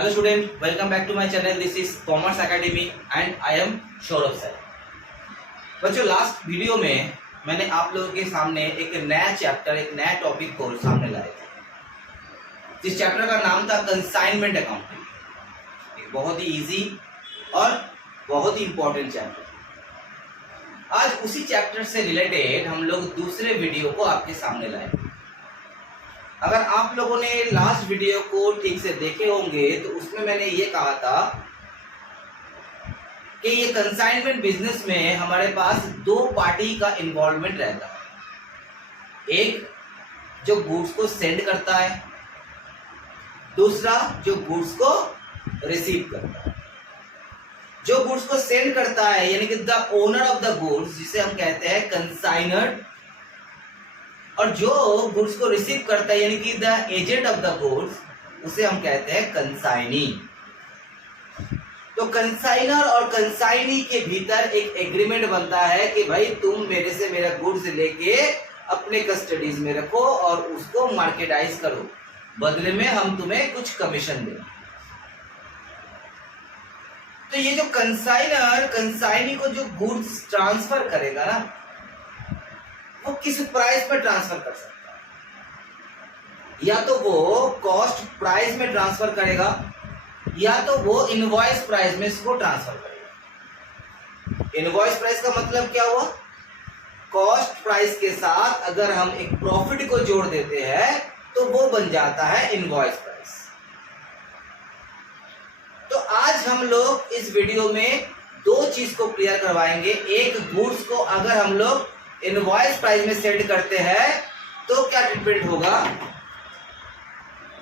Hello student, welcome back to my channel. This is Commerce Academy and I am Saurabh sir. बच्चों last video में मैंने आप लोगों के सामने एक नया चैप्टर, एक नया टॉपिक को सामने लाया था। जिस चैप्टर का नाम था कंसाइनमेंट अकाउंटिंग। एक बहुत ही इजी और बहुत ही इंपॉर्टेंट चैप्टर। आज उसी चैप्टर से रिलेटेड हम लोग दूसरे वीडियो को आपके सामने लाए। अगर आप लोगों ने लास्ट वीडियो को ठीक से देखे होंगे तो उसमें मैंने ये कहा था कि ये कंसाइनमेंट बिजनेस में हमारे पास दो पार्टी का इन्वॉल्वमेंट रहता है। एक जो गुड्स को सेंड करता है, दूसरा जो गुड्स को रिसीव करता है। जो गुड्स को सेंड करता है यानी कि the owner of the goods, जिसे हम कहते हैं कंसाइनर, और जो गुड्स को रिसीव करता है यानी कि the agent of the goods, उसे हम कहते हैं कंसाइनी। तो कंसाइनर और कंसाइनी के भीतर एक एग्रीमेंट बनता है कि भाई तुम मेरे से मेरा गुड्स लेके अपने कस्टडीज में रखो और उसको मार्केटाइज करो, बदले में हम तुम्हें कुछ कमीशन दें। तो ये जो कंसाइनर कंसाइनी को जो गुड्स ट्रांसफर करेगा ना, वो किस प्राइस पे ट्रांसफर कर सकता है। या तो वो कॉस्ट प्राइस में ट्रांसफर करेगा या तो वो इनवॉइस प्राइस में इसको ट्रांसफर करेगा। इनवॉइस प्राइस का मतलब क्या हुआ? कॉस्ट प्राइस के साथ अगर हम एक प्रॉफिट को जोड़ देते हैं तो वो बन जाता है इनवॉइस प्राइस। तो आज हम लोग इस वीडियो में दो चीज को क्लियर करवाएंगे। एक, गुड्स को अगर हम लोग इनवॉइस प्राइस में सेंड करते हैं तो क्या ट्रीटमेंट होगा।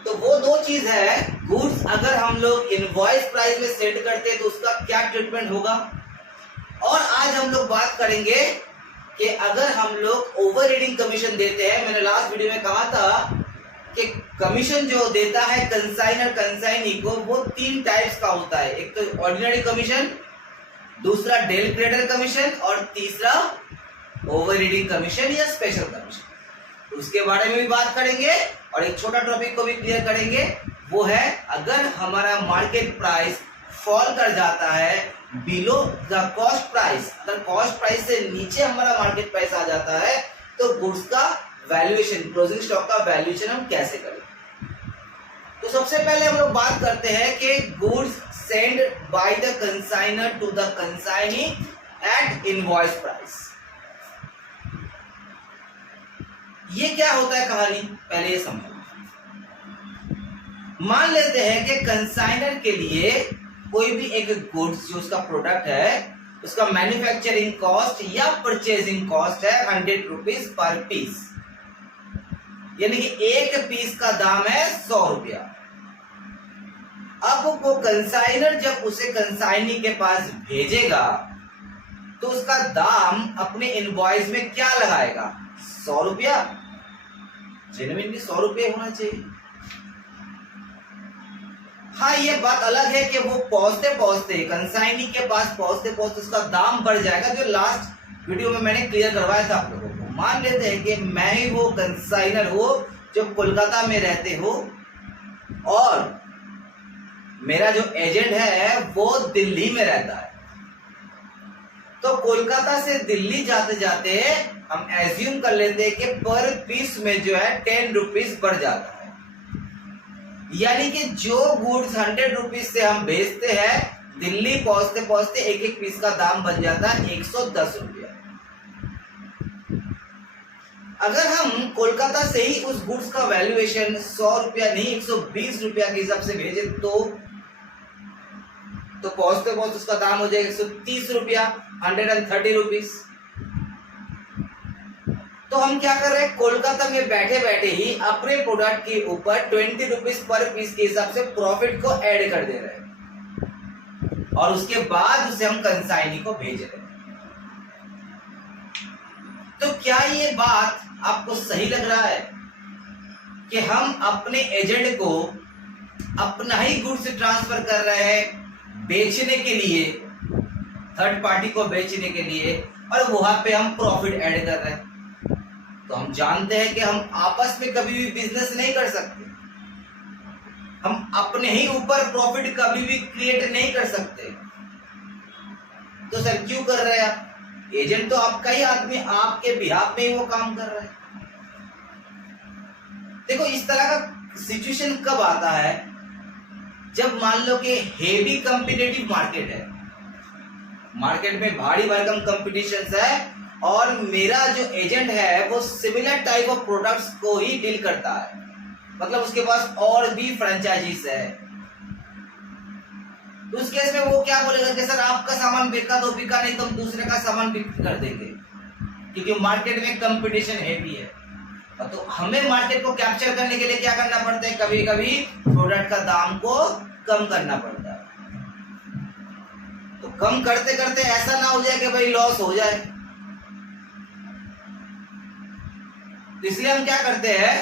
तो वो दो चीज है, गुड्स अगर हम लोग इनवॉइस प्राइस में सेंड करते हैं तो उसका क्या ट्रीटमेंट होगा। और आज हम लोग बात करेंगे कि अगर हम लोग ओवर रीडिंग कमीशन देते हैं। मैंने लास्ट वीडियो में कहा था कि कमीशन जो देता है कंसाइनर कंसाइनी को, वो तीन टाइप्स का होता है। एक तो ऑर्डिनरी कमीशन, दूसरा डेल क्रेडिटर कमीशन और तीसरा ओवर रीडिंग कमीशन या स्पेशल कमीशन। उसके बारे में भी बात करेंगे और एक छोटा टॉपिक को भी क्लियर करेंगे, वो है अगर हमारा मार्केट प्राइस फॉल कर जाता है बिलो द कॉस्ट प्राइस, अगर कॉस्ट प्राइस से नीचे हमारा मार्केट प्राइस आ जाता है तो गुड्स का वैल्यूएशन, क्लोजिंग स्टॉक का वैल्यूएशन हम कैसे करें। तो सबसे पहले हम लोग बात करते हैं कि goods send by the consignor to the consignee at invoice price. ये क्या होता है कहानी, पहले ये समझो। मान लेते हैं कि कंसाइनर के लिए कोई भी एक गुड्स जो उसका प्रोडक्ट है, उसका मैन्युफैक्चरिंग कॉस्ट या परचेजिंग कॉस्ट है 100 रुपीज पर पीस, यानी कि एक पीस का दाम है 100 रुपया। अब वो कंसाइनर जब उसे कंसाइनी के पास भेजेगा तो उसका दाम अपने इनवॉइस में क्या लगाएगा? 100 रुपया। जेन्युइनली 100 रुपये होना चाहिए। हाँ, ये बात अलग है कि वो पहुंचते पहुंचते कंसाइनी के पास पहुंचते पहुंचते उसका दाम बढ़ जाएगा, जो लास्ट वीडियो में मैंने क्लियर करवाया था आप लोगों को। मान लेते हैं कि मैं ही वो कंसाइनर हो जो कोलकाता में रहते हो और मेरा जो एजेंट है वो दिल्ली में रहता है। तो कोलकाता से दिल्ली जाते जाते हम एज्यूम कर लेते हैं कि पर पीस में जो है 10 रुपीज बढ़ जाता है, यानी कि जो गुड्स 100 रुपीज से हम बेचते हैं, दिल्ली पहुंचते पहुंचते एक एक पीस का दाम बन जाता है 110 रुपया। अगर हम कोलकाता से ही उस गुड्स का वैल्यूएशन 100 रुपया नहीं 120 रुपया के हिसाब से भेजे तो पहुंचते पहुंचते उसका दाम हो जाएगा 130 रुपया, 130 रुपीज। तो हम क्या कर रहे हैं, कोलकाता में बैठे बैठे ही अपने प्रोडक्ट के ऊपर 20 रुपीज पर पीस के हिसाब से प्रॉफिट को ऐड कर दे रहे हैं और उसके बाद उसे हम कंसाइनी को भेज रहे हैं। तो क्या ये बात आपको सही लग रहा है कि हम अपने एजेंट को अपना ही गुड्स ट्रांसफर कर रहे हैं बेचने के लिए, थर्ड पार्टी को बेचने के लिए, और वहां पे हम प्रॉफिट ऐड कर रहे हैं? तो हम जानते हैं कि हम आपस में कभी भी बिजनेस नहीं कर सकते। हम अपने ही ऊपर प्रॉफिट कभी भी क्रिएट नहीं कर सकते। तो सर क्यों कर रहे हैं आप? एजेंट तो आपका ही आदमी, आपके बिहाफ में ही वो काम कर रहा है। देखो इस तरह का सिचुएशन कब आता है, जब मान लो कि हेवी कंपिटिटिव मार्केट है, मार्केट में भारी भरकम कंपटीशन है और मेरा जो एजेंट है वो सिमिलर टाइप ऑफ प्रोडक्ट्स को ही डील करता है, मतलब उसके पास और भी फ्रेंचाइजीज है। तो उस केस में वो क्या बोलेगा कि सर आपका सामान बिका तो बिका, नहीं तो हम दूसरे का सामान बिक्री कर देंगे, क्योंकि मार्केट में कंपटीशन हेवी है। तो हमें मार्केट को कैप्चर करने के लिए क्या करना पड़ता है, कभी कभी प्रोडक्ट का दाम को कम करना पड़ता है। तो कम करते करते ऐसा ना हो जाए कि भाई लॉस हो जाए, तो इसलिए हम क्या करते हैं,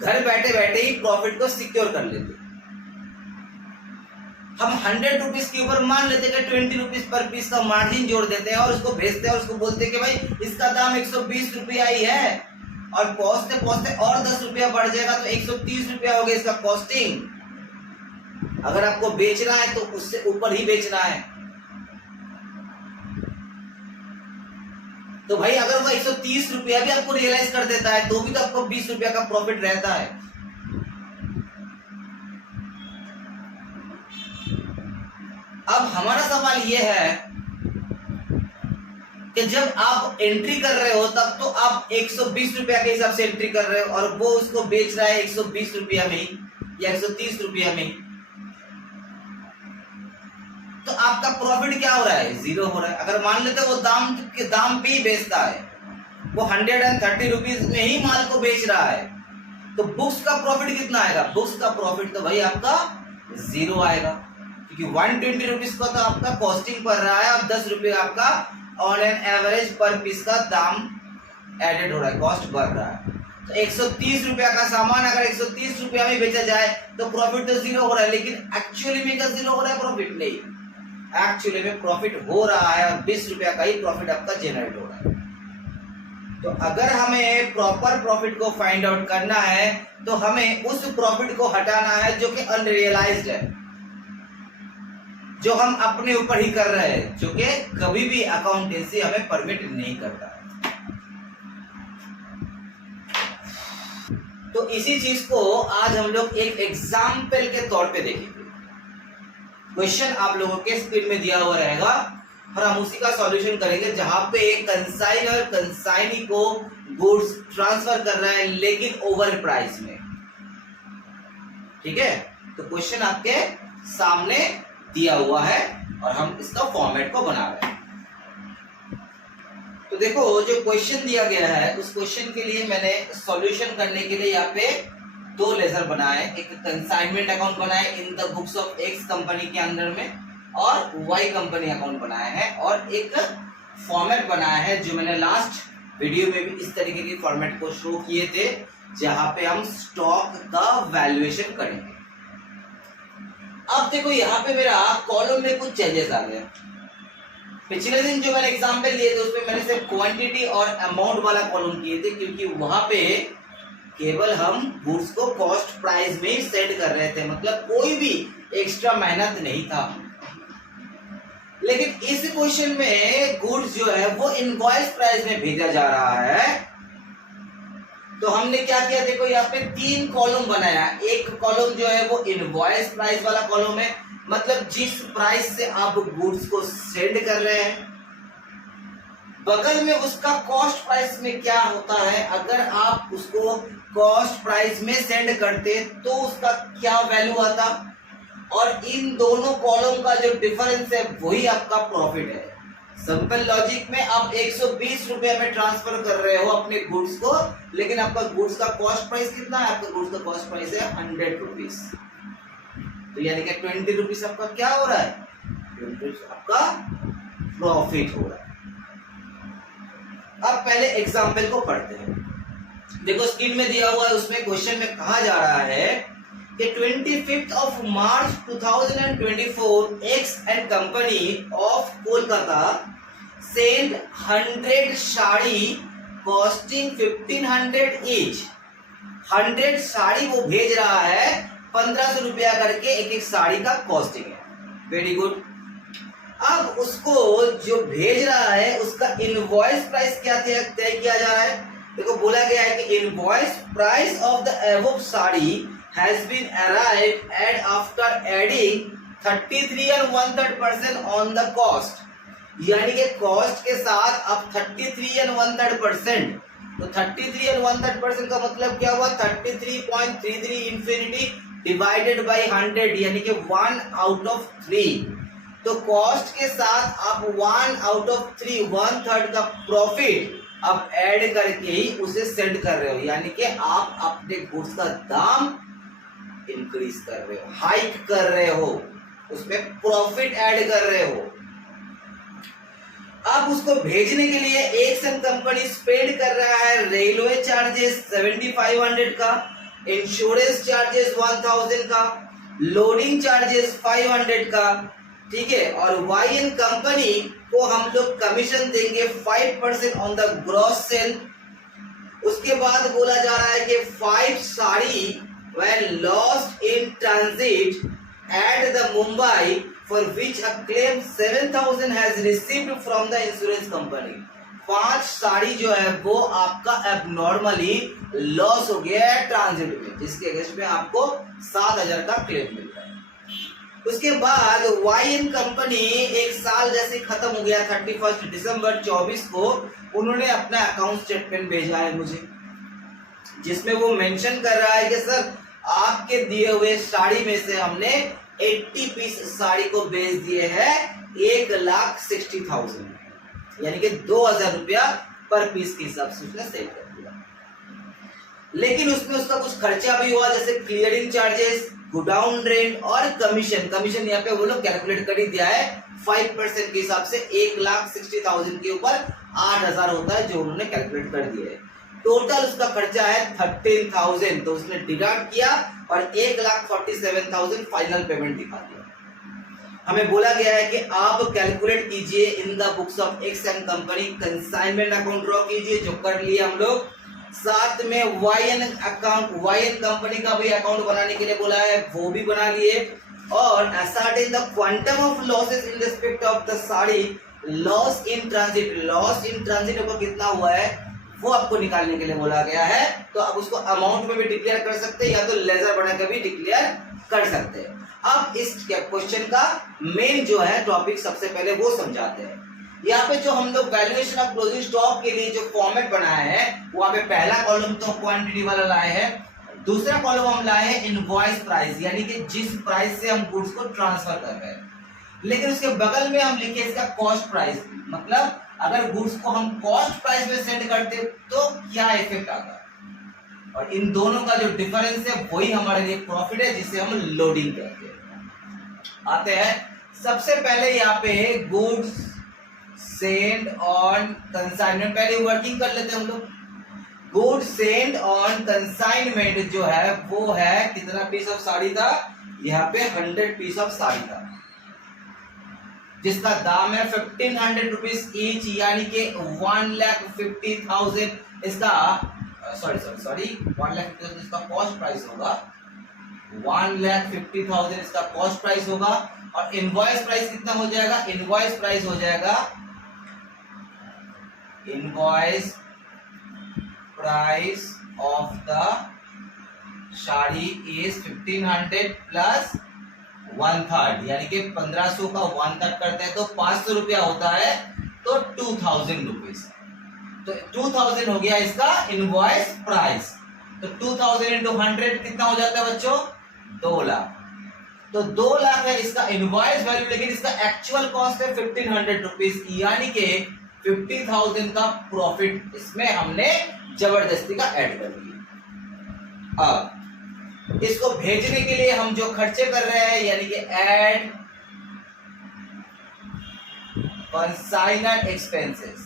घर बैठे बैठे ही प्रॉफिट को सिक्योर कर लेते। हम 100 रुपीज के ऊपर मान लेते हैं कि 20 रुपीज पर पीस का मार्जिन जोड़ देते हैं और उसको भेजते हैं और उसको बोलते हैं कि भाई इसका दाम 120 रुपया ही है, और पहुंचते पहुंचते और 10 रुपया बढ़ जाएगा तो 130 रुपया हो गया इसका कॉस्टिंग। अगर आपको बेचना है तो उससे ऊपर ही बेचना है। तो भाई अगर वो 130 रुपया भी आपको रियलाइज कर देता है तो भी तो आपको 20 रुपया का प्रॉफिट रहता है। अब हमारा सवाल यह है कि जब आप एंट्री कर रहे हो तब तो आप 120 रुपया के हिसाब से एंट्री कर रहे हो और वो उसको बेच रहा है 120 रुपया में ही या 130 रुपया में, तो आपका प्रॉफिट क्या हो रहा है, जीरो हो रहा है। अगर मान लेते वो दाम के दाम पे ही बेचता है, वो 130 रुपीज में ही माल को बेच रहा है, तो बुक्स का प्रॉफिट कितना आएगा, बुक्स का प्रॉफिट तो भाई आपका जीरो आएगा, क्योंकि 120 रुपीज का तो आपका कॉस्टिंग पड़ रहा है और 10 रुपये आपका ऑन एन एवरेज पर पीस का दाम एडेड हो रहा है, कॉस्ट बढ़ रहा है। तो 130 रुपया का सामान अगर 130 रुपया में बेचा जाए तो प्रॉफिट तो जीरो हो रहा है, लेकिन एक्चुअली में क्या जीरो हो रहा है, प्रॉफिट नहीं, एक्चुअली में प्रॉफिट हो रहा है और 20 रुपया का ही प्रॉफिट आपका जनरेट हो रहा है। तो अगर हमें प्रॉपर प्रॉफिट को फाइंड आउट करना है तो हमें उस प्रॉफिट को हटाना है जो कि अनरियलाइज्ड है, जो हम अपने ऊपर ही कर रहे हैं, जो कि कभी भी अकाउंटेंसी हमें परमिट नहीं करता। तो इसी चीज को आज हम लोग एक एग्जाम्पल के तौर पे देखेंगे। क्वेश्चन आप लोगों के स्क्रीन में दिया हुआ रहेगा और हम उसी का सॉल्यूशन करेंगे, जहां पे एक कंसाइनर कंसाइनी को गुड्स ट्रांसफर कर रहा है लेकिन ओवर प्राइस में। ठीक है, तो क्वेश्चन आपके सामने दिया हुआ है और हम इसका फॉर्मेट को बना रहे हैं। तो देखो जो क्वेश्चन दिया गया है उस क्वेश्चन के लिए मैंने सॉल्यूशन करने के लिए यहाँ पे दो लेजर बनाए, एक कंसाइनमेंट अकाउंट बनाए in the books of x company के अंदर में और वाई कंपनी अकाउंट बनाया है, और एक फॉर्मेट बनाया है जो मैंने लास्ट वीडियो में भी इस तरीके के फॉर्मेट को शो किए थे, जहां पे हम स्टॉक का वैल्यूएशन करेंगे। अब देखो यहाँ पे मेरा कॉलम में कुछ चेंजेस आ गए। पिछले दिन जो मैंने एग्जांपल दिए थे उसमें मैंने सिर्फ क्वांटिटी और अमाउंट वाला कॉलम किए थे, क्योंकि वहां पे केवल हम गुड्स को कॉस्ट प्राइस में ही सेट कर रहे थे, मतलब कोई भी एक्स्ट्रा मेहनत नहीं था। लेकिन इस क्वेश्चन में गुड्स जो है वो इनवॉइस प्राइस में भेजा जा रहा है, तो हमने क्या किया, देखो यहाँ पे 3 कॉलम बनाया। एक कॉलम जो है वो इनवॉइस प्राइस वाला कॉलम है, मतलब जिस प्राइस से आप गुड्स को सेंड कर रहे हैं। बगल में उसका कॉस्ट प्राइस में क्या होता है, अगर आप उसको कॉस्ट प्राइस में सेंड करते तो उसका क्या वैल्यू आता, और इन दोनों कॉलम का जो डिफरेंस है वही आपका प्रॉफिट है। सिंपल लॉजिक में आप 120 रुपए में ट्रांसफर कर रहे हो अपने गुड्स को, लेकिन आपका गुड्स का कॉस्ट प्राइस कितना है, आपका गुड्स का कॉस्ट प्राइस है 100 रुपीज, तो यानी कि 20 रुपीज आपका क्या हो रहा है, 20 रुपीज आपका प्रॉफिट हो रहा है। अब पहले एग्जाम्पल को पढ़ते हैं। देखो स्क्रीन में दिया हुआ है, उसमें क्वेश्चन में कहा जा रहा है कि 25th of March 2024 X and Company of Kolkata sent 100 sari costing 1500 each 100 sari वो भेज रहा है, 1500 रुपया करके एक एक साड़ी का कॉस्टिंग है। Very good. अब उसको जो भेज रहा है उसका इनवॉइस प्राइस क्या तय किया जा रहा है? देखो बोला गया है कि invoice price of the above sari has been arrived at after adding 33 and 1/3% on the cost. यानी कि कॉस्ट के साथ अब 33 and 1/3%, तो 33 and 1/3% का मतलब क्या हुआ? 33.33 इंफिनिटी डिवाइडेड बाई 100, यानी कि 1/3। तो कॉस्ट के साथ आप 1/3 1/3 का प्रॉफिट आप ऐड करके ही उसे सेंड कर रहे हो, यानी कि आप अपने गुड्स का दाम इंक्रीज कर रहे हो, हाइक कर रहे हो, उसमें प्रॉफिट ऐड कर रहे हो। अब उसको भेजने के लिए एक्सन कंपनी स्पेंड कर रहा है रेलवे चार्जेस 7500 का, इंश्योरेंस चार्जेस 1000 का, लोडिंग चार्जेस 500 का, ठीक है। और वाईएन कंपनी को हम लोग कमीशन देंगे 5% ऑन द ग्रॉस सेल। उसके बाद बोला जा रहा है कि 5 sari were lost in transit at the Mumbai for which a claim 7000 has received from the insurance company। 5 sari जो है वो आपका एबनॉर्मली लॉस हो गया है ट्रांजिट में, जिसके अगेंस्ट में आपको 7000 का क्लेम मिल रहा है। उसके बाद वाईएन कंपनी एक साल जैसे खत्म हो गया 31 दिसंबर 24 को, उन्होंने अपना अकाउंट स्टेटमेंट भेजा है मुझे, जिसमें वो मेंशन कर रहा है कि सर आपके दिए हुए साड़ी में से हमने 80 पीस साड़ी को बेच दिए हैं 1,60,000, यानी कि 2000 रुपया पर पीस के हिसाब से उसने सेल कर दिया। लेकिन उसमें उसका कुछ खर्चा भी हुआ, जैसे क्लियरिंग चार्जेस, गोडाउन रेंट और कमीशन। कमीशन यहाँ पे वो लोग कैलकुलेट कर ही दिया है 5% के हिसाब से 1,60,000 के ऊपर 8,000 होता है, जो उन्होंने कैलकुलेट कर दिया है। टोटल उसका खर्चा है 13,000, तो उसने डिडक्ट किया और 1,47,000 फाइनल पेमेंट दिखा दिया। हमें बोला गया है कि आप कैलकुलेट कीजिए in the books of action company, consignment account draw कीजिए, जो कर लिए हम लोग। साथ में वाईएन अकाउंट, वाईएन कंपनी का भी अकाउंट बनाने के लिए बोला है, वो भी बना लिए। और ascertain the quantum of losses in respect of the sari loss in transit. Loss in transit आपको कितना हुआ है वो आपको निकालने के लिए बोला गया है। तो आप उसको अमाउंट में भी डिक्लेयर कर सकते हैं या तो लेजर बनाकर भी डिक्लेयर कर सकते हैं। अब इस क्वेश्चन का मेन जो है टॉपिक सबसे पहले वो समझाते हैं। यहाँ पे जो हम लोग वैल्यूएशन ऑफ क्लोजिंग स्टॉक के लिए जो फॉर्मेट बनाया है, वहां पे पहला कॉलम तो क्वांटिटी वाला लाए हैं, दूसरा कॉलम हम लाए हैं इनवॉइस प्राइस, यानी कि जिस प्राइस से हम गुड्स को ट्रांसफर कर रहे हैं। लेकिन उसके बगल में हम लिखे इसका कॉस्ट प्राइस, मतलब अगर गुड्स को हम कॉस्ट प्राइस में सेंड करते तो क्या इफेक्ट आता है, और इन दोनों का जो डिफरेंस है वही हमारे लिए प्रॉफिट है, जिसे हम लोडिंग कहते हैं। आते हैं सबसे पहले यहाँ पे गुड्स सेंड ऑन कंसाइनमेंट, पहले वर्किंग कर लेते हैं हम लोग। गुड सेंड ऑन कंसाइनमेंट जो है वो है कितना पीस ऑफ साड़ी था, यहाँ पे 100 पीस ऑफ साड़ी था, जिसका दाम है 1500 रुपीज ईच, यानी कि 1,50,000 इसका 1,50,000 इसका कॉस्ट प्राइस होगा, 1,50,000 इसका कॉस्ट प्राइस होगा। और इनवॉइस प्राइस कितना हो जाएगा? इनवॉइस प्राइस हो जाएगा, invoice price of the sari is 1500 plus 1/3, यानी कि 1500 का 1/3 करते हैं तो 500 रुपया होता है, तो 2000 रुपीज, तो 2000 हो गया इसका इनवॉइस प्राइस। तो 2000 इंटू 100 कितना हो जाता है बच्चों? 2 लाख। तो 2 लाख है इसका इनवॉइस वैल्यू, लेकिन इसका एक्चुअल कॉस्ट है 1500 रुपीज, यानी कि 50,000 का प्रॉफिट इसमें हमने जबरदस्ती का ऐड कर दिया। अब इसको भेजने के लिए हम जो खर्चे कर रहे हैं, यानी कि ऐड कंसाइनर एक्सपेंसेस,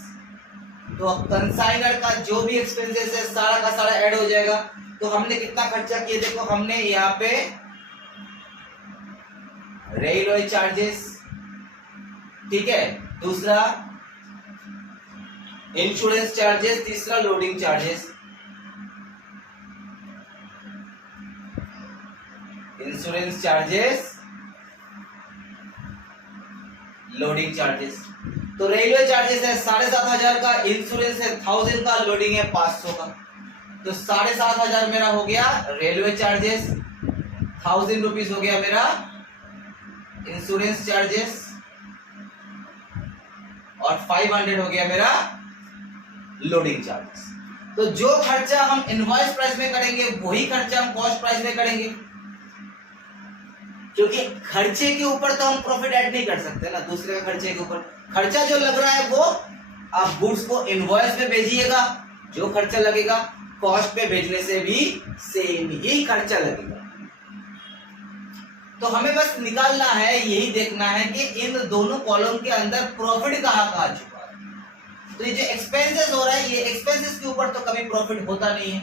तो कंसाइनर का जो भी एक्सपेंसेस है सारा का सारा ऐड हो जाएगा। तो हमने कितना खर्चा किया, देखो हमने यहाँ पे रेलवे चार्जेस, ठीक है, दूसरा इंश्योरेंस चार्जेस, तीसरा loading charges, insurance charges, loading charges. तो रेलवे चार्जेस है 7,500 का, इंश्योरेंस है 1000 का, लोडिंग है 500 का। तो 7,500 मेरा हो गया रेलवे चार्जेस, 1000 रुपीज हो गया मेरा इंश्योरेंस चार्जेस, और 500 हो गया मेरा लोडिंग चार्जेस। तो जो खर्चा हम इनवॉइस प्राइस में करेंगे वही खर्चा हम कॉस्ट प्राइस में करेंगे, क्योंकि खर्चे के ऊपर तो हम प्रॉफिट ऐड नहीं कर सकते ना, दूसरे का खर्चे के ऊपर। खर्चा जो लग रहा है वो आप गुड्स को इनवॉइस में भेजिएगा, जो खर्चा लगेगा कॉस्ट पे भेजने से भी सेम ही खर्चा लगेगा। तो हमें बस निकालना है, यही देखना है कि इन दोनों कॉलम के अंदर प्रॉफिट कहां कहां छुपा है। तो ये जो एक्सपेंसेस हो रहा है, ये एक्सपेंसेस के ऊपर तो कभी प्रॉफिट होता नहीं है।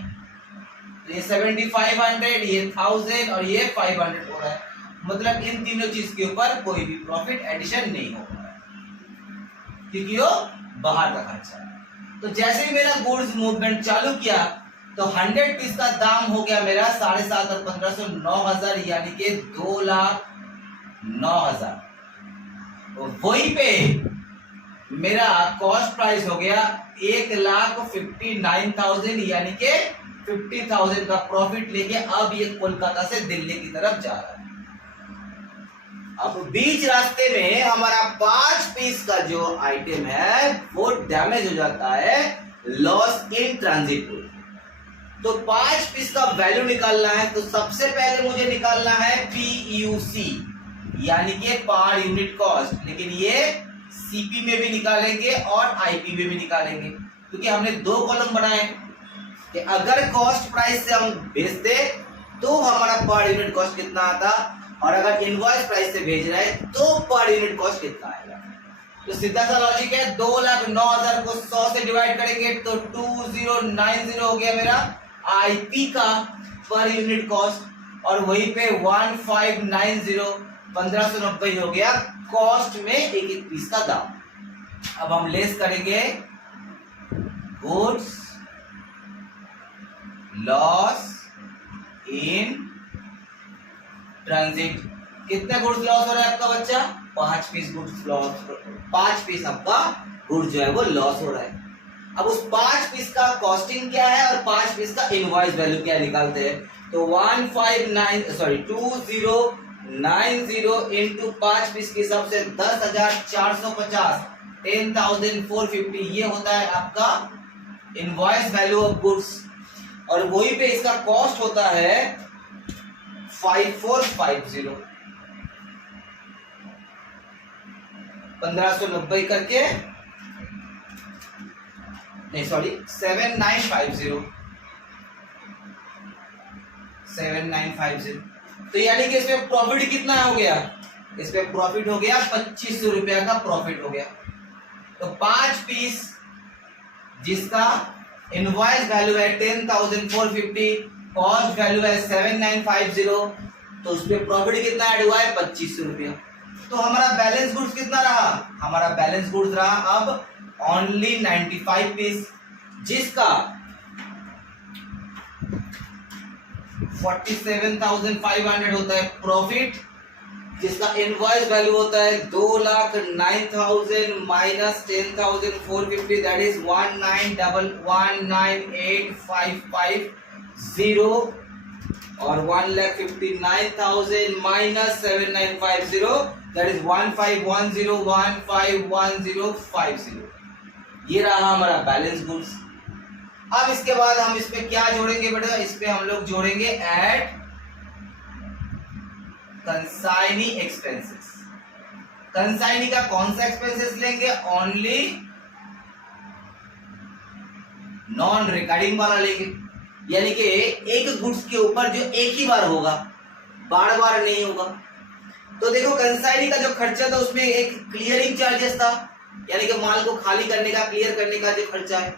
तो ये 7500, ये 1000 और ये 500 हो रहा है, मतलब इन तीनों चीज के ऊपर कोई भी प्रॉफिट एडिशन नहीं हो रहा है, क्योंकि वो बाहर का खर्चा है। तो जैसे ही मेरा गुड्स मूवमेंट चालू किया तो 100 पीस का दाम हो गया मेरा 7,500 और 1500 9,000, यानी कि 2,09,000। वहीं पे मेरा कॉस्ट प्राइस हो गया 1,59,000, यानी कि 50,000 का प्रॉफिट लेके अब ये कोलकाता से दिल्ली की तरफ जा रहा है। अब बीच रास्ते में हमारा 5 पीस का जो आइटम है वो डैमेज हो जाता है, लॉस इन ट्रांजिट। तो 5 पीस का वैल्यू निकालना है, तो सबसे पहले मुझे निकालना है PUC, यानी कि पर यूनिट कॉस्ट। लेकिन ये CP में भी निकालेंगे और IP में भी निकालेंगे, क्योंकि हमने 2 कॉलम बनाए कि अगर कॉस्ट प्राइस से हम भेजते तो हमारा पर यूनिट कॉस्ट कितना आता, और अगर इनवॉइस प्राइस से भेज रहे हैं तो पर यूनिट कॉस्ट कितना आएगा। तो सीधा सा लॉजिक है, 2,09,000 को 100 से डिवाइड करेंगे तो 2090 हो गया मेरा IP का पर यूनिट कॉस्ट, और वहीं पे 1590 1590 हो गया कॉस्ट में एक एक पीस का दाम। अब हम लेस करेंगे गुड्स लॉस इन ट्रांजिट। कितने गुड्स लॉस हो रहा है आपका बच्चा? 5 पीस गुड्स लॉस, 5 पीस आपका गुड्स जो है वो लॉस हो रहा है। अब उस 5 पीस का कॉस्टिंग क्या है और 5 पीस का इनवॉइस वैल्यू क्या निकालते हैं। तो 2090 इंटू 5 पीस के हिसाब से 10,450, 10,450 ये होता है आपका इनवॉइस वैल्यू ऑफ गुड्स, और वही पे इसका कॉस्ट होता है 5450, 1590 करके, नहीं सॉरी 7950। तो यानी कि इसमें प्रॉफिट कितना हो गया? इसमें प्रॉफिट हो गया 2500 रुपया का प्रॉफिट हो गया। तो 5 पीस जिसका इनवॉइस वैल्यू है 10,450, कॉस्ट वैल्यू है 7950, तो उसमें प्रॉफिट कितना ऐड हुआ है? 2500 रुपया। तो हमारा बैलेंस गुड्स कितना रहा? हमारा बैलेंस गुड्स रहा अब ओनली 95 पीस, जिसका 47,500 होता है प्रॉफिट, जिसका इनवॉइस वैल्यू होता है 2,09,000 माइनस 10,450, दैट इज 19,198,550, और 1,59,000 माइनस 7,950, दैट इज 1510,151050। ये रहा हमारा बैलेंस गुड्स। अब इसके बाद हम इसमें क्या जोड़ेंगे बेटा? इसमें हम लोग जोड़ेंगे एड कंसाइनी एक्सपेंसेस। कंसाइनी का कौन सा एक्सपेंसेस लेंगे? ओनली नॉन रिकॉर्डिंग वाला लेंगे, यानी कि एक गुड्स के ऊपर जो एक ही बार होगा, बार बार नहीं होगा। तो देखो कंसाइनी का जो खर्चा था उसमें एक क्लियरिंग चार्जेस था, यानी कि माल को खाली करने का, क्लियर करने का जो खर्चा है,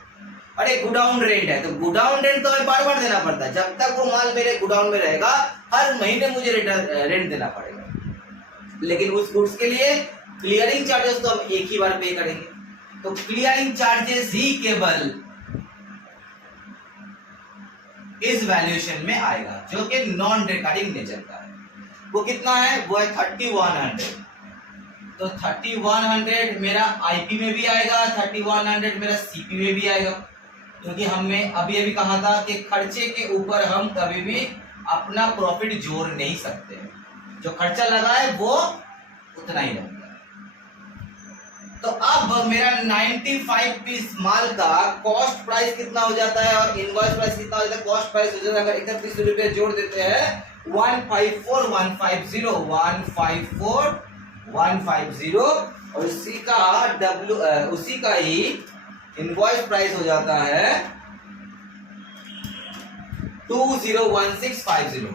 और एक गोडाउन रेंट है। तो गोडाउन रेंट तो हमें बार बार देना पड़ता है, जब तक वो माल मेरे गोडाउन में रहेगा हर महीने मुझे रेंट देना पड़ेगा। लेकिन उस गुड्स के लिए क्लियरिंग चार्जेस तो हम एक ही बार पे करेंगे। तो क्लियरिंग चार्जेस ही केवल इस वैल्यूएशन में आएगा, जो कि नॉन रिकरिंग नेचर का है। वो कितना है, वो है 3100। तो 3100 मेरा आईपी में भी आएगा, 3100 मेरा सीपी में भी आएगा, क्योंकि हमने अभी अभी कहा था कि खर्चे के ऊपर हम कभी भी अपना प्रॉफिट जोड़ नहीं सकते, जो खर्चा लगा है वो उतना ही रहेगा। तो अब मेरा 95 पीस माल का कॉस्ट प्राइस कितना हो जाता है और इनवॉइस प्राइस कितना हो जाता है। कॉस्ट प्राइस हो जाता है, अगर 31 रुपए जोड़ देते हैं 154150 154150 और उसी का ही इनवॉइस प्राइस हो जाता है 201650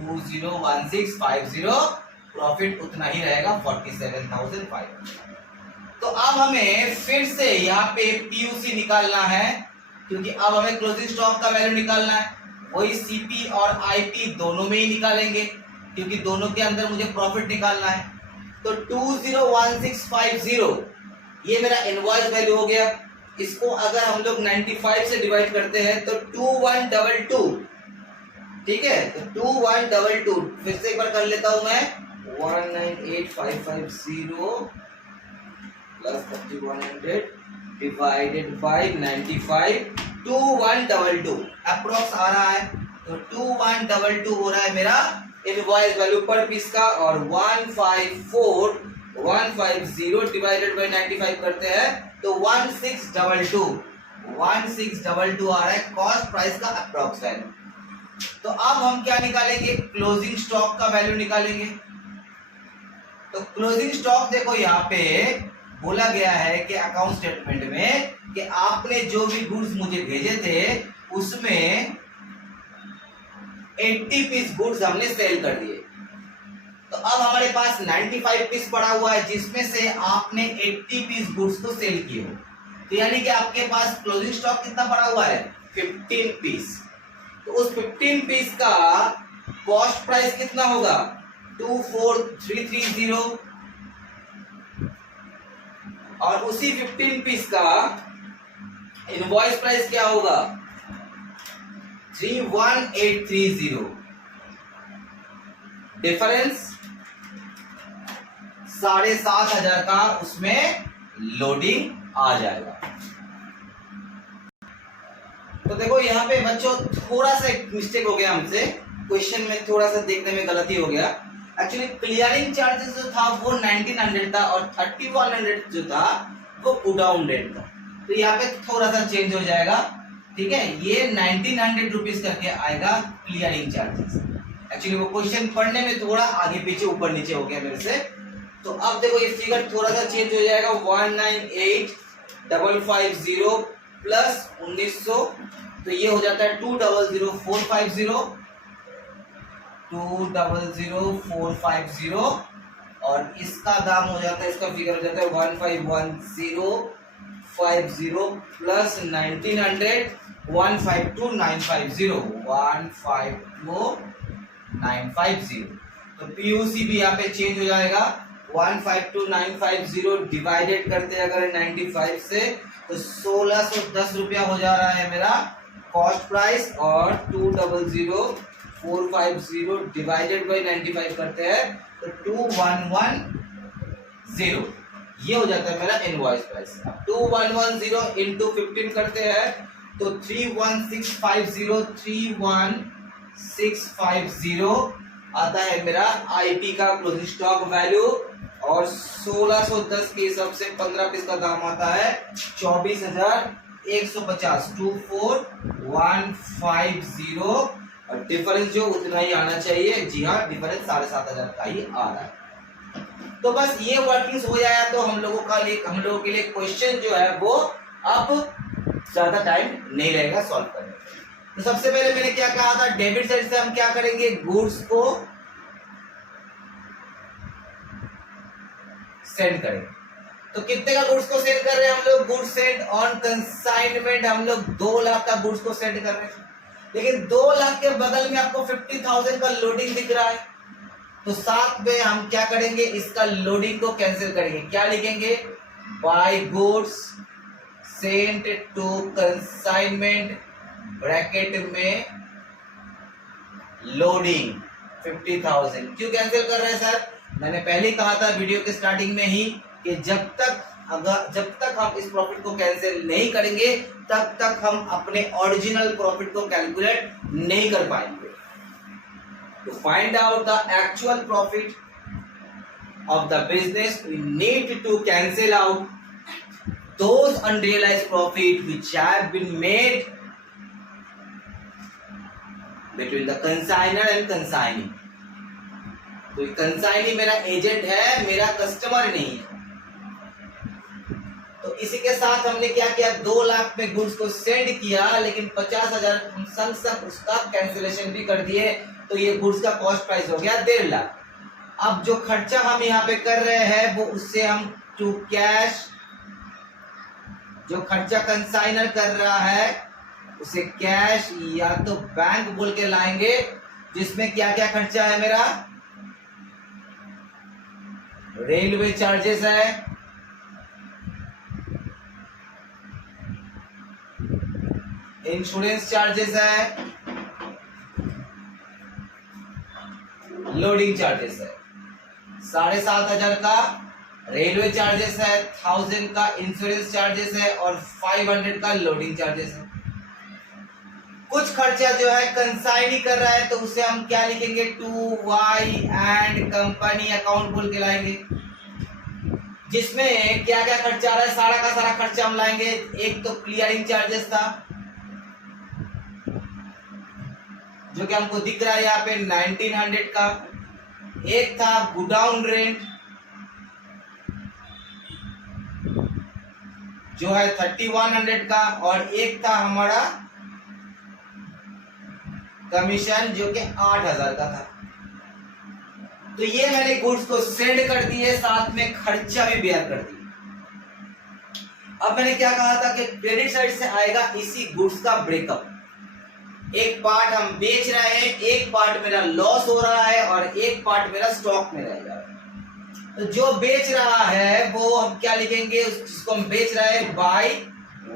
201650। प्रॉफिट उतना ही रहेगा 47,500। तो अब हमें फिर से यहाँ पे पीयूसी निकालना है, क्योंकि अब हमें क्लोजिंग स्टॉक का वैल्यू निकालना है। वही सीपी और आईपी दोनों में ही निकालेंगे, क्योंकि दोनों के अंदर मुझे प्रॉफिट निकालना है। तो 201650 ये मेरा इनवॉइस वैल्यू हो गया। इसको अगर हम लोग 95 से डिवाइड करते हैं तो 2122, ठीक है। तो 2122 फिर से एक बार कर लेता हूं मैं, 198550 प्लस 3100 डिवाइडेड बाय 95, 2122 अप्रोक्स आ रहा है। तो 2122 हो रहा है मेरा इनवॉइस वैल्यू पर पीस का, और 154150 डिवाइडेड बाय 95 करते हैं तो 1622 आ रहा है कॉस्ट प्राइस का अप्रोक्स वैल्यू। तो अब हम क्या निकालेंगे, क्लोजिंग स्टॉक का वैल्यू निकालेंगे। तो क्लोजिंग स्टॉक देखो यहाँ पे बोला गया है कि अकाउंट स्टेटमेंट में कि आपने जो भी गुड्स मुझे भेजे थे उसमें 80 पीस गुड्स हमने सेल कर दिए। तो अब हमारे पास 95 पीस पड़ा हुआ है, जिसमें से आपने 80 पीस गुड्स को सेल किए हो। तो यानी कि आपके पास क्लोजिंग स्टॉक कितना पड़ा हुआ है, 15 पीस। तो उस 15 पीस का कॉस्ट प्राइस कितना होगा, 24330, और उसी 15 पीस का इनवॉइस प्राइस क्या होगा, 31830। डिफरेंस 7,500 का उसमें लोडिंग आ जाएगा। तो देखो यहाँ पे बच्चों थोड़ा सा एक मिस्टेक हो गया हमसे, क्वेश्चन में थोड़ा सा देखने में गलती हो गया। एक्चुअली क्लियरिंग चार्जेस जो था वो 1900 था और 3100 जो था वो गोडाउन रेट था। तो यहाँ पे थोड़ा सा चेंज हो जाएगा, ठीक है। ये 1900 रुपीज करके आएगा क्लियरिंग चार्जेस। एक्चुअली वो क्वेश्चन पढ़ने में थोड़ा आगे पीछे ऊपर नीचे हो गया मेरे से। तो अब देखो ये फिगर थोड़ा सा चेंज हो जाएगा, 198550 प्लस 1900, तो ये हो जाता है 200450 और इसका दाम हो जाता है, इसका फिगर हो जाता है 151050 प्लस 1900 152950। तो पीयूसी भी यहाँ पे चेंज हो जाएगा, 152950 डिवाइडेड करते हैं अगर 95 से तो 1610 रुपया हो जा रहा है मेरा कॉस्ट प्राइस, और 200450 डिवाइडेड बाई 95 करते हैं तो 2110, ये हो जाता है मेरा इनवॉइस प्राइस। 2110 इंटू 15 करते हैं तो 31650 आता है मेरा आईपी का क्लोजिंग स्टॉक वैल्यू, और 1610 के हिसाब से 15 पीस का दाम आता है 24,150, 24,150, और डिफरेंस जो उतना ही आना चाहिए। जी हाँ, डिफरेंस 7,500 का ही आ रहा है। तो बस ये वर्किंग्स हो जाए तो हम लोगों के लिए क्वेश्चन जो है वो अब ज्यादा टाइम नहीं रहेगा सॉल्व करने। तो सबसे पहले मैंने क्या कहा था, डेबिट साइड से हम क्या करेंगे, गुड्स को सेंड करेंगे। तो कितने का गुड्स को सेंड कर रहे हैं हम लोग, गुड्स सेंड ऑन कंसाइनमेंट हम लोग 2 लाख का गुड्स को सेंड कर रहे हैं। लेकिन 2 लाख के बगल में आपको 50,000 का लोडिंग दिख रहा है, तो साथ में हम क्या करेंगे, इसका लोडिंग को कैंसिल करेंगे। क्या लिखेंगे, by goods sent to consignment bracket में लोडिंग, 50,000। क्यों कैंसिल कर रहे हैं सर? मैंने पहले ही कहा था वीडियो के स्टार्टिंग में ही कि जब तक हम इस प्रॉफिट को कैंसिल नहीं करेंगे तब तक हम अपने ओरिजिनल प्रॉफिट को कैलकुलेट नहीं कर पाएंगे। To find out the actual profit of the business, we need to cancel out those unrealized profit which have been made between the consignor and consignee. तो कंसाइनी मेरा एजेंट है, मेरा customer नहीं है। तो इसी के साथ हमने क्या किया, 2 लाख में गुड्स को सेंड किया, लेकिन 50,000 हम संग उसका कैंसिलेशन भी कर दिए, तो ये गुड्स का कॉस्ट प्राइस हो गया 1.5 लाख। अब जो खर्चा हम यहाँ पे कर रहे हैं वो उससे हम टू कैश, जो खर्चा कंसाइनर कर रहा है उसे कैश या तो बैंक बोल के लाएंगे, जिसमें क्या क्या खर्चा है मेरा, रेलवे चार्जेस है, इंश्योरेंस चार्जेस है, लोडिंग चार्जेस है। 7,500 का रेलवे चार्जेस है, 1000 का इंश्योरेंस चार्जेस है और 500 का लोडिंग चार्जेस है। कुछ खर्चा जो है कंसाइनी कर रहा है तो उसे हम क्या लिखेंगे, to Y and company account बोल के लाएंगे, जिसमें क्या क्या खर्चा आ रहा है, सारा का सारा खर्चा हम लाएंगे। एक तो क्लियरिंग चार्जेस था जो कि हमको दिख रहा है यहाँ पे 1900 का, एक था गोडाउन रेंट जो है 3100 का, और एक था हमारा कमीशन जो कि 8000 का था। तो ये मैंने गुड्स को सेंड कर दिए, साथ में खर्चा भी बेयर कर दिया। अब मैंने क्या कहा था कि क्रेडिट साइड से आएगा इसी गुड्स का ब्रेकअप। एक पार्ट हम बेच रहे हैं, एक पार्ट मेरा लॉस हो रहा है और एक पार्ट मेरा स्टॉक में रहेगा। तो जो बेच रहा है वो हम क्या लिखेंगे, जिसको हम बेच रहे हैं, by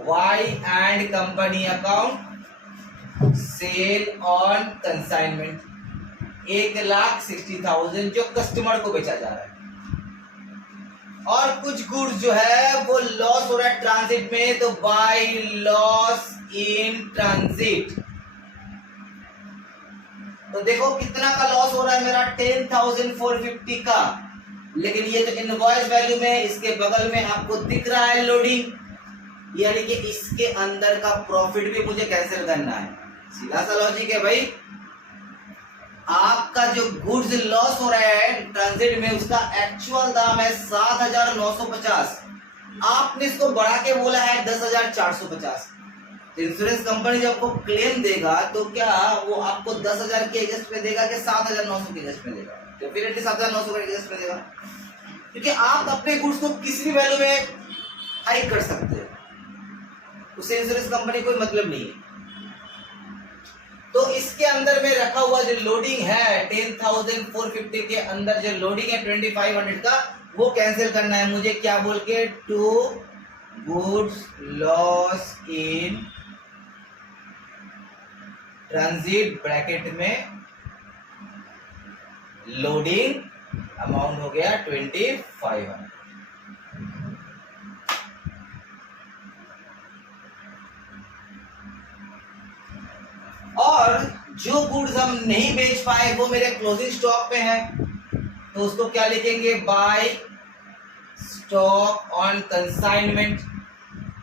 Y and company account sale on consignment, 1,60,000 जो कस्टमर को बेचा जा रहा है। और कुछ गुड्स जो है वो लॉस हो रहा है ट्रांजिट में, तो बाय लॉस इन ट्रांजिट। तो देखो कितना का लॉस हो रहा है मेरा, 10,450 का, लेकिन ये तो इनवॉइस वैल्यू में, इसके बगल में आपको दिख रहा है लोडिंग, यानी कि इसके अंदर का प्रॉफिट भी मुझे कैंसिल करना है। सीधा सा लॉजिक है भाई। आपका जो गुड्स लॉस हो रहा है ट्रांजिट में उसका एक्चुअल दाम है 7,950, आपने इसको बढ़ा के बोला है 10,450। तो इंश्योरेंस कंपनी जब आपको क्लेम देगा तो क्या वो आपको 10,000 के अगेंस्ट में देगा कि 7,900 के अगेंस्ट में देगा? डेफिनेटली 7,900 के अगेंस्ट में देगा, क्योंकि आप अपने गुड्स को किसी भी वैल्यू में हाइक कर सकते हैं, उससे इंश्योरेंस कंपनी कोई मतलब नहीं है। तो इसके अंदर में रखा हुआ जो लोडिंग है 10,450 के अंदर जो लोडिंग है 2,500 का, वो कैंसिल करना है मुझे, क्या बोल के, to goods loss in transit bracket में लोडिंग अमाउंट हो गया 2,500। और जो गुड्स हम नहीं बेच पाए वो मेरे क्लोजिंग स्टॉक पे है, तो उसको क्या लिखेंगे, बाय स्टॉक ऑन कंसाइनमेंट।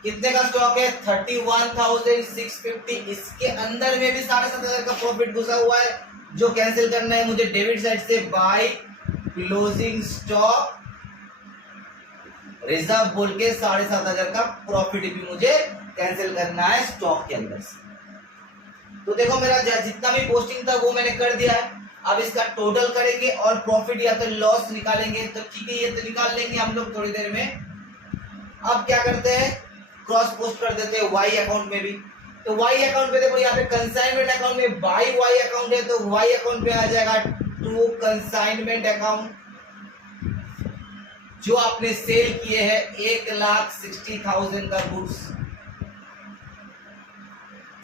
कितने का स्टॉक है, 31,650। इसके अंदर में भी 7,500 का प्रॉफिट घुसा हुआ है जो कैंसिल करना है मुझे डेबिट साइड से, बाय क्लोजिंग स्टॉक रिजर्व बोल के 7,500 का प्रॉफिट भी मुझे कैंसिल करना है स्टॉक के अंदर से। तो देखो मेरा जितना भी पोस्टिंग था वो मैंने कर दिया है। अब इसका टोटल करेंगे और प्रॉफिट या तो लॉस निकालेंगे, तो ठीक है ये तो निकाल लेंगे हम लोग थोड़ी देर में। अब क्या करते हैं, क्रॉस पोस्ट कर देते हैं वाई अकाउंट में भी। तो वाई अकाउंट में देखो यहाँ पे कंसाइनमेंट अकाउंट में बाय वाई अकाउंट है, तो वाई अकाउंट पे आ जाएगा टू कंसाइनमेंट अकाउंट, जो आपने सेल किए हैं 1,60,000 का गुड्स,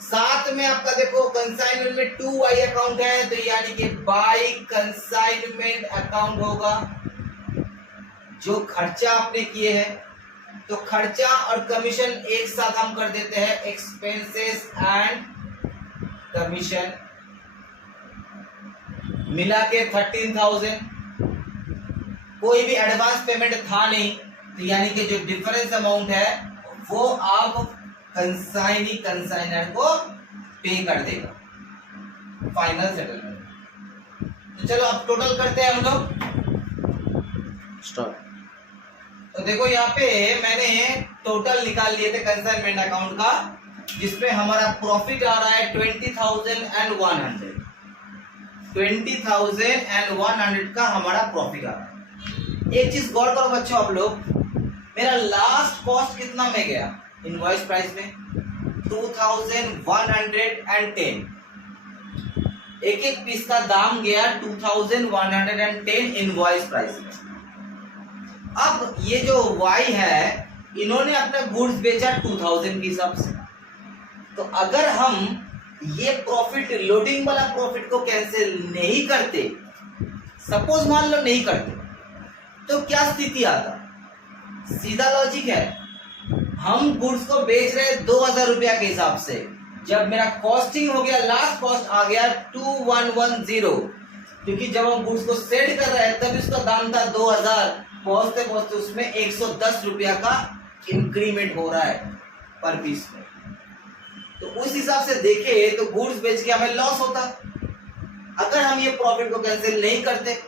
साथ में आपका देखो कंसाइनमेंट में 2Y अकाउंट है, तो यानी कि बाई कंसाइनमेंट अकाउंट होगा। जो खर्चा आपने किए हैं, तो खर्चा और कमीशन एक साथ हम कर देते हैं, एक्सपेंसेस एंड कमीशन मिला के 13,000। कोई भी एडवांस पेमेंट था नहीं, तो यानी कि जो डिफरेंस अमाउंट है वो आप कंसाइनर को पे कर देगा, फाइनल सेटलमेंट। तो चलो अब टोटल करते हैं हम लोग स्टार्ट। तो देखो यहाँ पे मैंने टोटल निकाल लिए थे कंसाइनमेंट अकाउंट का, जिसमें हमारा प्रॉफिट आ रहा है 20,100। 20,100 का हमारा प्रॉफिट आ रहा है। एक चीज गौर करो बच्चों आप लोग, मेरा लास्ट कॉस्ट कितना में गया इनवॉइस प्राइस में? 2,110। एक एक पीस का दाम गया 2,110 इनवॉइस प्राइस में। अब ये जो Y है, इन्होंने अपना गुड्स बेचा 2,000 के हिसाब से। तो अगर हम ये प्रॉफिट, लोडिंग वाला प्रॉफिट को कैंसिल नहीं करते, सपोज मान लो नहीं करते, तो क्या स्थिति आता? सीधा लॉजिक है, हम गुड्स को बेच रहे 2,000 रुपया के हिसाब से। जब मेरा कॉस्टिंग हो गया, लास्ट कॉस्ट आ गया 2,110, क्योंकि जब हम गुड्स को सेल कर रहे हैं तब इसका दाम था 2,000, पहुंचते पहुंचते उसमें 110 रुपया का इंक्रीमेंट हो रहा है पर पीस में। तो उस हिसाब से देखे तो गुड्स बेच के हमें लॉस होता अगर हम ये प्रॉफिट को कैंसिल नहीं करते।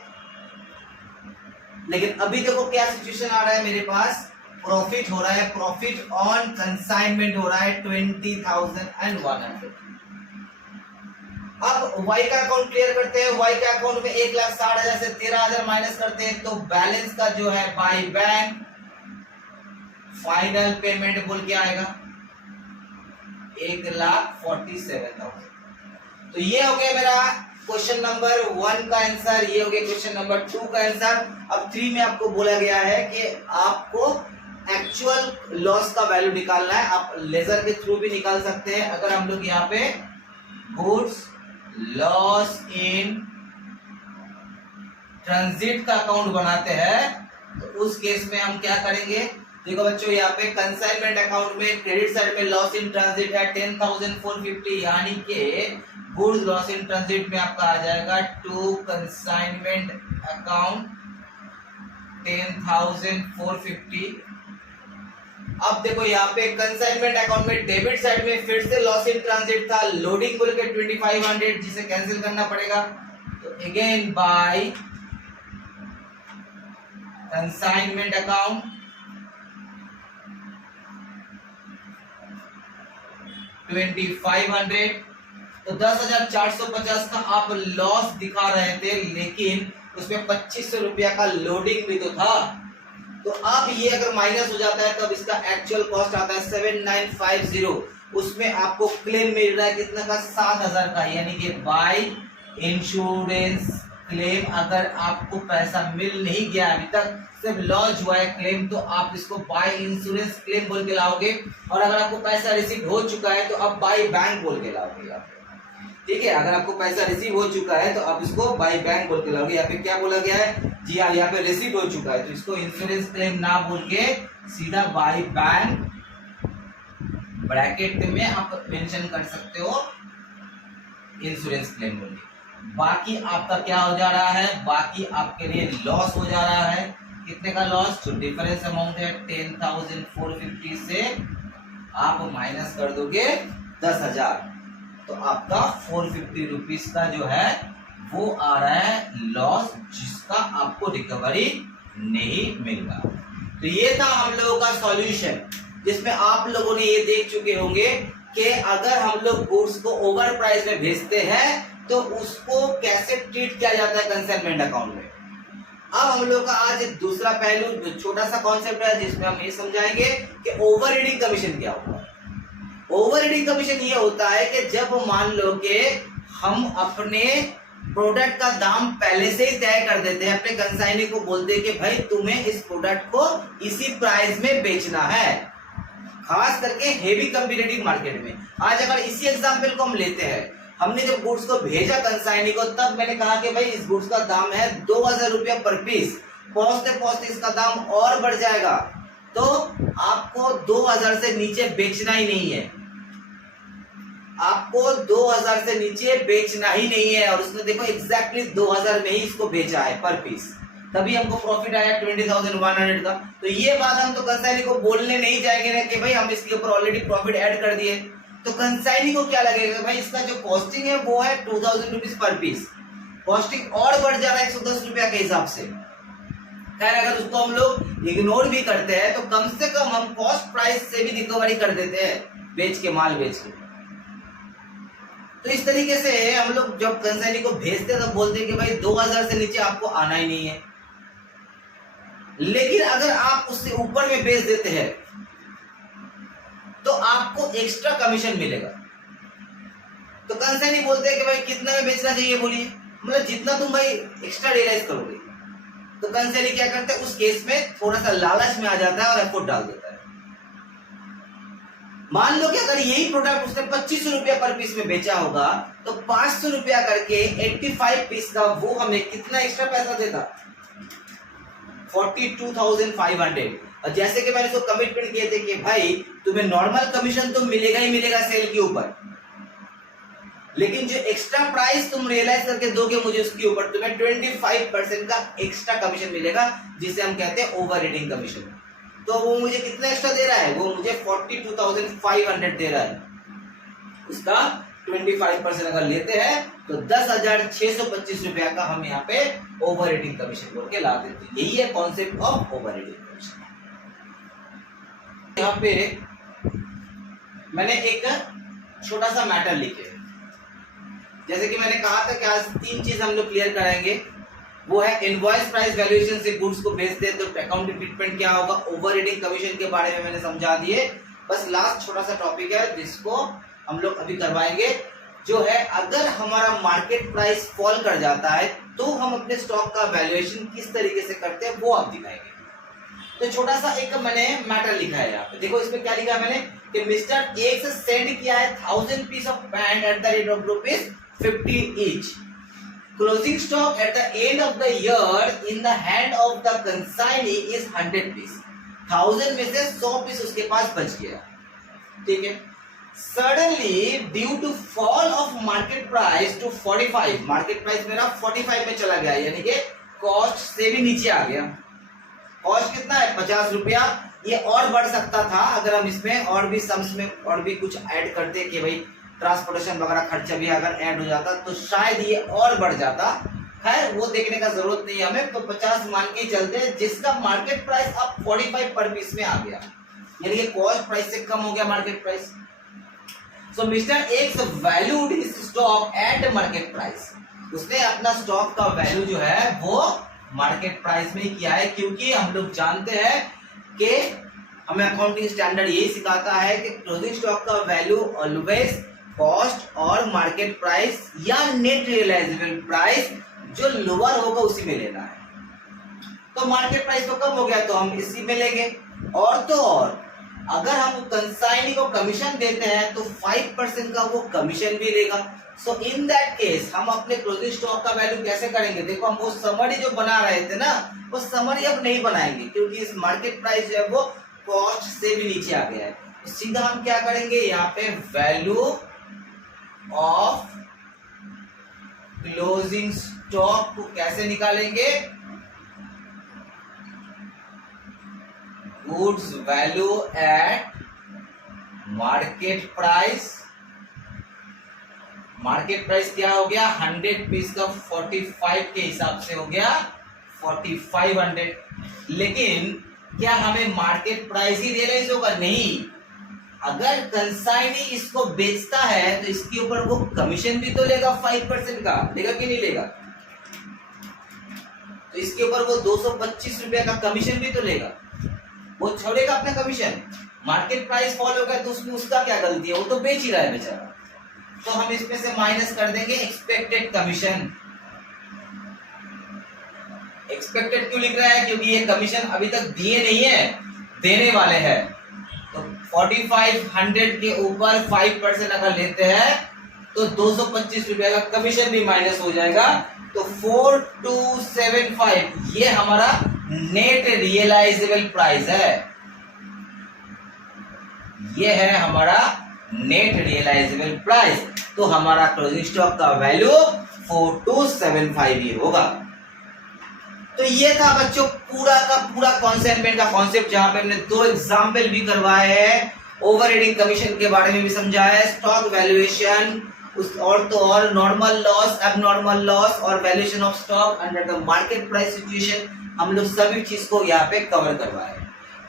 लेकिन अभी देखो क्या सिचुएशन आ रहा है, मेरे पास प्रॉफिट हो रहा है, प्रॉफिट ऑन कंसाइनमेंट हो रहा है 20,100। अब Y का अकाउंट क्लियर करते हैं। Y के अकाउंट में 1,60,000 से 13,000 माइनस करते हैं, तो बैलेंस का जो है बाय बैंक फाइनल पेमेंट बोल के आएगा 1,47,000। तो ये हो गया मेरा क्वेश्चन नंबर 1 का आंसर, ये हो गया क्वेश्चन नंबर 2 का आंसर। अब 3 में आपको बोला गया है कि आपको एक्चुअल लॉस का वैल्यू निकालना है। आप लेजर के थ्रू भी निकाल सकते हैं। अगर हम लोग यहाँ पे गुड्स लॉस इन ट्रांजिट का अकाउंट बनाते हैं, तो उस केस में हम क्या करेंगे? देखो बच्चों, यहाँ पे कंसाइनमेंट अकाउंट में क्रेडिट साइड में लॉस इन ट्रांजिट है 10,450, यानी कि गुड्स लॉस इन ट्रांजिट में आपका आ जाएगा टू कंसाइनमेंट अकाउंट 10,450। अब देखो यहाँ पे कंसाइनमेंट अकाउंट में डेबिट साइड में फिर से लॉस इन ट्रांजिट था, लोडिंग बोल के 2,500, जिसे कैंसिल करना पड़ेगा। तो अगेन बाय कंसाइनमेंट अकाउंट 2,500, तो 10,450 का आप लॉस दिखा रहे थे, लेकिन उसमें 2,500 रुपया का लोडिंग भी तो था। तो अब ये अगर माइनस हो जाता है तब इसका एक्चुअल कॉस्ट आता है 7,950। उसमें आपको क्लेम मिल रहा है कितना का? 7,000 का, यानी कि बाय इंश्योरेंस क्लेम। अगर आपको पैसा मिल नहीं गया अभी तक, सिर्फ लॉन्च हुआ है क्लेम, तो आप इसको बाय इंश्योरेंस क्लेम बोल के लाओगे। और अगर आपको पैसा रिसीव हो चुका है तो आप बाय बैंक बोल के लाओगे यहाँ पे। ठीक है, अगर आपको पैसा रिसीव हो चुका है तो आप इसको बाय बैंक बोल के लाओगे। यहाँ पे क्या बोला गया है? जी हाँ, यहाँ पे रिसीव हो चुका है, तो इसको इंश्योरेंस क्लेम ना बोल के सीधा बाय बैंक ब्रैकेट में आप मेंशन कर सकते हो इंश्योरेंस क्लेम बोल के। बाकी आपका क्या हो जा रहा है? बाकी आपके लिए लॉस हो जा रहा है। कितने का लॉस? जो डिफरेंस अमाउंट है 10,450 से आप माइनस कर दोगे 10,000, तो आपका 450 रुपीज का जो है वो आ रहा है लॉस, जिसका आपको रिकवरी नहीं मिल रहा। तो ये था हम लोगों का सॉल्यूशन, जिसमें आप लोगों ने ये देख चुके होंगे कि अगर हम लोग गुड्स को ओवर प्राइस में भेजते हैं तो उसको कैसे ट्रीट किया जाता है कंसाइनमेंट अकाउंट में। अब हम लोग का आज दूसरा पहलू, छोटा सा कॉन्सेप्ट है, जिसमें हम ये समझाएंगे कि ओवर रीडिंग कमीशन क्या होता है। ओवर रीडिंग कमीशन ये होता है कि जब मान लो कि हम अपने प्रोडक्ट का दाम पहले से ही तय कर देते हैं, अपने कंसाइनी को बोलते हैं कि भाई तुम्हें इस प्रोडक्ट को इसी प्राइस में बेचना है, खास करके हेवी कंपीटिटिव मार्केट में। आज अगर इसी एग्जांपल को हम लेते हैं, हमने जब गुड्स को भेजा कंसाइनी को, तब मैंने कहा कि भाई इस गुड्स का दाम है 2000 रुपया पर पीस, पहुंचते पहुंचते इसका दाम और बढ़ जाएगा, तो आपको 2000 से नीचे बेचना ही नहीं है, आपको 2000 से नीचे बेचना ही नहीं है। और उसने देखो एग्जैक्टली 2000 में ही इसको बेचा है पर पीस, तभी हमको प्रॉफिट आया 20,100 का। तो ये बात हम तो कंसाइनी को बोलने नहीं जाएंगे ना कि भाई हम इसके ऊपर ऑलरेडी प्रॉफिट ऐड कर दिए, तो कंसाइनी को क्या लगेगा भाई इसका जो कॉस्टिंग है वो है 2000 रुपीज पर पीस, कॉस्टिंग और बढ़ जा रहा है 110 रुपया के हिसाब से। खैर अगर उसको हम लोग इग्नोर भी करते हैं तो कम से कम हम कॉस्ट प्राइस से भी रिकवरी कर देते हैं बेच के, माल बेच के। तो इस तरीके से हम लोग जब कंसाइनी को भेजते हैं तो बोलते हैं कि भाई 2000 से नीचे आपको आना ही नहीं है। लेकिन अगर आप उससे ऊपर में बेच देते हैं तो आपको एक्स्ट्रा कमीशन मिलेगा। तो कंसाइनी बोलते हैं कि भाई कितना में बेचना चाहिए बोलिए, मतलब जितना तुम भाई एक्स्ट्रा रियलाइज करोगे। तो कंसाइनी क्या करता है उस केस में थोड़ा सा लालच में आ जाता है और एफर्ट डाल देता है। मान लो कि अगर यही प्रोडक्ट उसने 2500 रुपया पर पीस में बेचा होगा तो 500 रुपया करके 85 पीस का वो हमें कितना एक्स्ट्रा पैसा देता, 42,500। और जैसे कि मैंने उसको कमिटमेंट किए थे कि भाई तुम्हें नॉर्मल कमीशन तो मिलेगा ही मिलेगा सेल के ऊपर, लेकिन जो एक्स्ट्रा प्राइस तुम रियलाइज करके दोगे मुझे उसके ऊपर तुम्हें 25% का एक्स्ट्रा कमीशन मिलेगा, जिसे हम कहते हैं ओवर रीडिंग कमीशन। तो वो मुझे कितना एक्स्ट्रा दे रहा है, वो मुझे 42,500 दे रहा है। उसका 25% अगर लेते हैं तो 10,625 रुपया का हम यहाँ पे ओवर रीडिंग कमीशन बोल के ला देते हैं। यही है concept of over reading commission. यहाँ पे मैंने एक छोटा सा मैटर लिखे, जैसे कि मैंने कहा था कि आज 3 चीज हम लोग क्लियर कराएंगे। वो है इनवॉइस प्राइस वैल्यूएशन से गुड्स को बेचते हैं तो अकाउंटिंग ट्रीटमेंट क्या होगा, ओवर रीडिंग कमीशन के बारे में मैंने समझा दिए। बस लास्ट छोटा सा टॉपिक है जिसको हम लोग अभी करवाएंगे, जो है अगर हमारा मार्केट प्राइस फॉल कर जाता है तो हम अपने स्टॉक का वैल्यूएशन किस तरीके से करते हैं वो आप दिखाएंगे। तो छोटा सा एक मैंने मैटर लिखा है यहाँ पे, देखो इसमें क्या लिखा है मैंने कि मिस्टर एक से सेंड किया है 1000 piece of pant at the rate of ₹50 each. Closing stock at the end of the year in the hand of the consignee is 100 piece. 1000 में से 100 पीस उसके पास बच गया, ठीक है। Suddenly, due to fall of market price to 45, market price मेरा 45 में चला गया, यानी कि कॉस्ट से भी नीचे आ गया। कॉस्ट कितना है 50 रुपया, ये और बढ़ सकता था अगर हम इसमें और भी सम्स में और भी कुछ ऐड करते कि भाई ट्रांसपोर्टेशन वगैरह खर्चा भी अगर ऐड हो जाता तो शायद ये और बढ़ जाता। खैर वो देखने का जरूरत नहीं है हमें, तो 50 मान के चलते हैं, जिसका मार्केट प्राइस अब 45 पर पीस में आ गया, यानी कि कॉस्ट प्राइस से कम हो गया market price. So mister x valued his stock at market price, उसने अपना स्टॉक का वैल्यू जो है वो मार्केट प्राइस में किया है, क्योंकि हम लोग जानते हैं कि हमें अकाउंटिंग स्टैंडर्ड यही सिखाता है कि क्लोजिंग स्टॉक का वैल्यू ऑलवेज कॉस्ट और मार्केट प्राइस या नेट रियलाइजेबल प्राइस जो लोअर होगा उसी में लेना है। तो मार्केट प्राइस तो कम हो गया तो हम इसी में लेंगे। और तो और अगर हम कंसाइनी को कमीशन देते हैं तो 5% का वो कमीशन भी लेगा। सो इन दैट केस हम अपने क्लोजिंग स्टॉक का वैल्यू कैसे करेंगे, देखो हम वो समरी जो बना रहे थे ना, वो समरी अब नहीं बनाएंगे क्योंकि इस मार्केट प्राइस जो है वो कॉस्ट से भी नीचे आ गया है। तो सीधा हम क्या करेंगे, यहाँ पे वैल्यू ऑफ क्लोजिंग स्टॉक को कैसे निकालेंगे, goods value eight market price. Market price क्या हो गया 100 पीस का 45 के हिसाब से हो गया 4500। लेकिन क्या हमें मार्केट प्राइस ही रियलाइज होगा, नहीं। अगर कंसाइनी इसको बेचता है तो इसके ऊपर वो कमीशन भी तो लेगा 5% का, लेगा कि नहीं लेगा। तो इसके ऊपर वो 225 रुपया का कमीशन भी तो लेगा, वो छोड़ेगा अपना कमीशन। मार्केट प्राइस फॉल हो गया तो उसमें उसका क्या गलती है, वो तो बेच ही रहा है बेचारा। तो हम इसमें से माइनस कर देंगे एक्सपेक्टेड कमीशन। एक्सपेक्टेड क्यों लिख रहा है, क्योंकि ये कमीशन अभी तक दिए नहीं है, देने वाले हैं। तो 4500 के ऊपर 5% अगर लेते हैं तो 225 रुपए का कमीशन भी माइनस हो जाएगा। तो 4275 ये हमारा नेट रियलाइजेबल प्राइस है, ये है हमारा नेट रियलाइजेबल प्राइस। तो हमारा क्लोजिंग स्टॉक का वैल्यू 4275 ही होगा। तो ये था बच्चों पूरा का पूरा कॉन्सेप्ट का कॉन्सेप्ट, जहां पे हमने 2 एग्जाम्पल भी करवाए हैं, ओवर रीडिंग कमीशन के बारे में भी समझाया है, स्टॉक वैल्यूएशन और तो और नॉर्मल लॉस, एबनॉर्मल लॉस और valuation of stock under the market price situation, हम लोग सभी चीज को यहाँ पे कवर करवाए।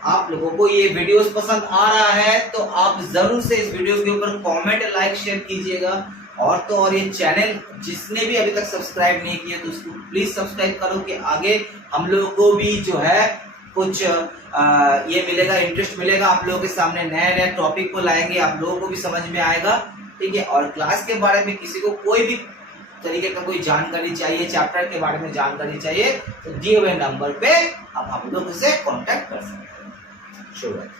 आप लोगों को ये वीडियोस पसंद आ रहा है तो आप जरूर से इस वीडियो के ऊपर कमेंट, लाइक, शेयर कीजिएगा। और तो और ये चैनल जिसने भी अभी तक सब्सक्राइब नहीं किया तो उसको प्लीज सब्सक्राइब करो कि आगे हम लोगों को भी जो है कुछ ये मिलेगा, इंटरेस्ट मिलेगा, आप लोगों के सामने नए नए टॉपिक को लाएंगे, आप लोगों को भी समझ में आएगा। ठीक है, और क्लास के बारे में किसी को कोई भी तरीके का कोई जानकारी चाहिए, चैप्टर के बारे में जानकारी चाहिए, तो दिए हुए नंबर पे आप हम लोग से कांटेक्ट कर सकते हैं। शुभ रात्रि।